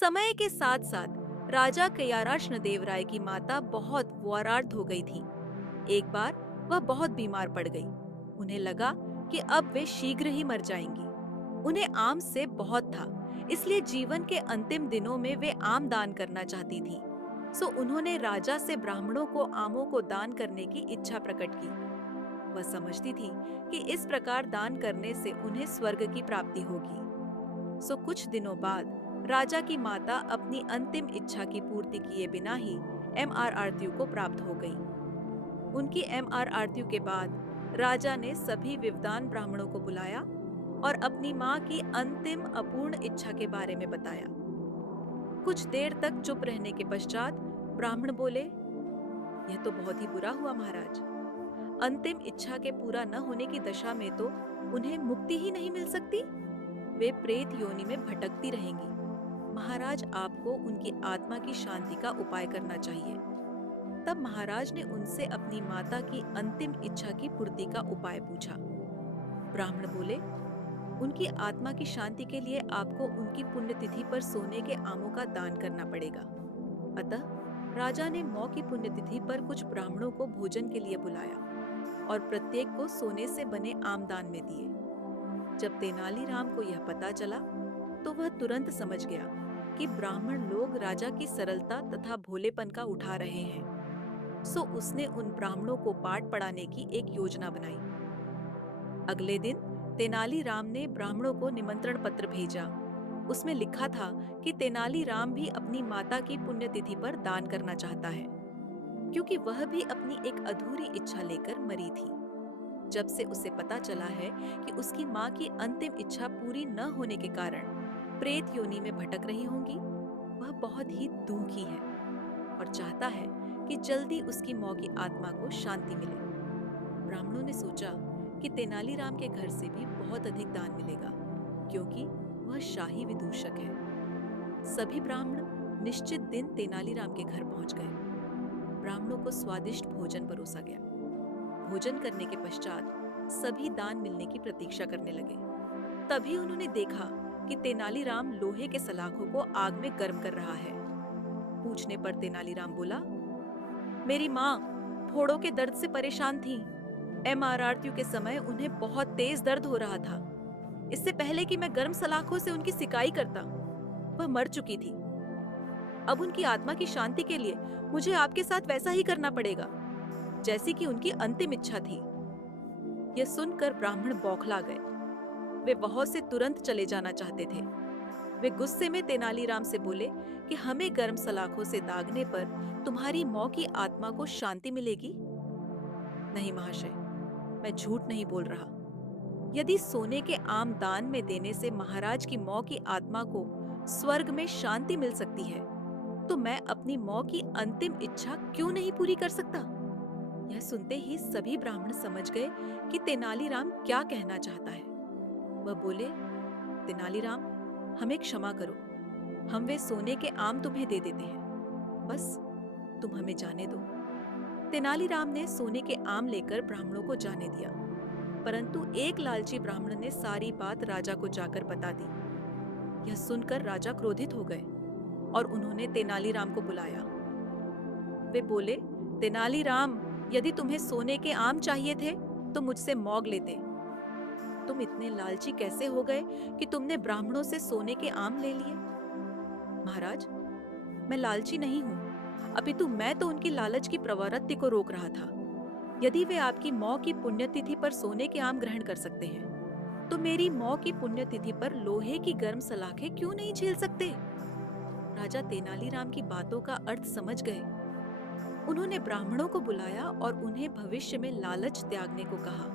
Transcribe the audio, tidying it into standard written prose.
समय के साथ साथ राजा कयाराश्न देव राय की माता बहुत वारार्ध हो गई थी। एक बार वह बहुत बीमार पड़ गई। उन्हें लगा कि अब वे शीघ्र ही मर जाएंगी। उन्हें आम से बहुत था, इसलिए जीवन के अंतिम दिनों में वे आम दान करना चाहती थी। सो उन्होंने राजा से ब्राह्मणों को आमों को दान करने की इच्छा प्रकट की। वह समझती थी कि इस प्रकार दान करने से उन्हें स्वर्ग की प्राप्ति होगी। सो कुछ दिनों बाद राजा की माता अपनी अंतिम इच्छा की पूर्ति किए बिना ही एमआर आरती को प्राप्त हो गई। उनकी एमआर आरती के बाद राजा ने सभी विद्वान ब्राह्मणों को बुलाया और अपनी मां की अंतिम अपूर्ण इच्छा के बारे में बताया। कुछ देर तक चुप रहने के पश्चात ब्राह्मण बोले, यह तो बहुत ही बुरा हुआ महाराज। अंतिम इच्छा के पूरा न होने की दशा में तो उन्हें मुक्ति ही नहीं मिल सकती। वे प्रेत योनि में भटकती रहेंगी। महाराज, आपको उनकी आत्मा की शांति का उपाय करना चाहिए। तब महाराज ने उनसे अपनी माता की अंतिम इच्छा की पूर्ति का उपाय पूछा। ब्राह्मण बोले, उनकी आत्मा की शांति के लिए आपको उनकी पुण्यतिथि पर सोने के आमों का दान करना पड़ेगा। अतः राजा ने मौ की पुण्यतिथि पर कुछ ब्राह्मणों को भोजन के लिए बुलाया और प्रत्येक को सोने से बने आम दान में दिए। जब तेनालीराम को यह पता चला तो वह तुरंत समझ गया कि ब्राह्मण लोग राजा की सरलता तथा भोलेपन का उठा रहे हैं। सो उसने उन ब्राह्मणों को पाठ पढ़ाने की एक योजना बनाई। अगले दिन तेनालीराम ने ब्राह्मणों को निमंत्रण पत्र भेजा। उसमें लिखा था कि तेनालीराम भी अपनी माता की पुण्यतिथि पर दान करना चाहता है, क्योंकि वह भी अपनी एक अधूरी इच्छा लेकर मरी थी। जब से उसे पता चला है कि उसकी मां की अंतिम इच्छा पूरी न होने के कारण प्रेत योनि में भटक रही होंगी, वह बहुत ही दुखी है और चाहता है कि जल्दी उसकी मौ की आत्मा को शांति मिले। ब्राह्मणों ने सोचा कि तेनालीराम के घर से भी बहुत अधिक दान मिलेगा, क्योंकि वह शाही विदूषक है। सभी ब्राह्मण निश्चित दिन तेनालीराम के घर पहुंच गए। ब्राह्मणों को स्वादिष्ट भोजन परोसा गया। भोजन करने के पश्चात सभी दान मिलने की प्रतीक्षा करने लगे। तभी उन्होंने देखा कि तेनालीराम लोहे के सलाखों को आग में गर्म कर रहा है। पूछने पर तेनालीराम बोला, मेरी माँ फोड़ों के दर्द से परेशान थी। एमआर आरती के समय उन्हें बहुत तेज दर्द हो रहा था। इससे पहले कि मैं गर्म सलाखों से उनकी सिकाई करता, वह मर चुकी थी। अब उनकी आत्मा की शांति के लिए मुझे आपके साथ वैसा ही करना पड़ेगा जैसी कि उनकी अंतिम इच्छा थी। यह सुनकर ब्राह्मण बौखला गए। वे वहां से तुरंत चले जाना चाहते थे। वे गुस्से में तेनालीराम से बोले कि हमें गर्म सलाखों से दागने पर तुम्हारी मौ की आत्मा को शांति मिलेगी। नहीं महाशय, मैं झूठ नहीं बोल रहा। यदि सोने के आम दान में देने से महाराज की मौ की आत्मा को स्वर्ग में शांति मिल सकती है, तो मैं अपनी मौ की अंतिम इच्छा क्यों नहीं पूरी कर सकता? यह सुनते ही सभी ब्राह्मण समझ गए कि तेनालीराम क्या कहना चाहता है। वह बोले, तेनालीराम, हमें क्षमा करो। हम वे सोने के आम तुम्हें दे देते हैं, बस तुम हमें जाने दो। तेनालीराम ने सोने के आम लेकर ब्राह्मणों को जाने दिया, परंतु एक लालची ब्राह्मण ने सारी बात राजा को जाकर बता दी। यह सुनकर राजा क्रोधित हो गए और उन्होंने तेनालीराम को बुलाया। वे बोले, तेनालीराम, यदि तुम्हें सोने के आम चाहिए थे तो मुझसे मौग लेते। तुम इतने लालची कैसे हो गए कि तुमने ब्राह्मणों से सोने के आम ले लिए? महाराज, मैं लालची नहीं हूं, अपितु मैं तो उनकी लालच की प्रवृत्ति को रोक रहा था। यदि वे आपकी मौ की पुण्यतिथि पर सोने के आम ग्रहण कर सकते हैं, तो मेरी मौ की पुण्यतिथि पर लोहे की गर्म सलाखें क्यों नहीं झेल सकते? राजा तेनालीराम की बातों का अर्थ समझ गए। उन्होंने ब्राह्मणों को बुलाया और उन्हें भविष्य में लालच त्यागने को कहा।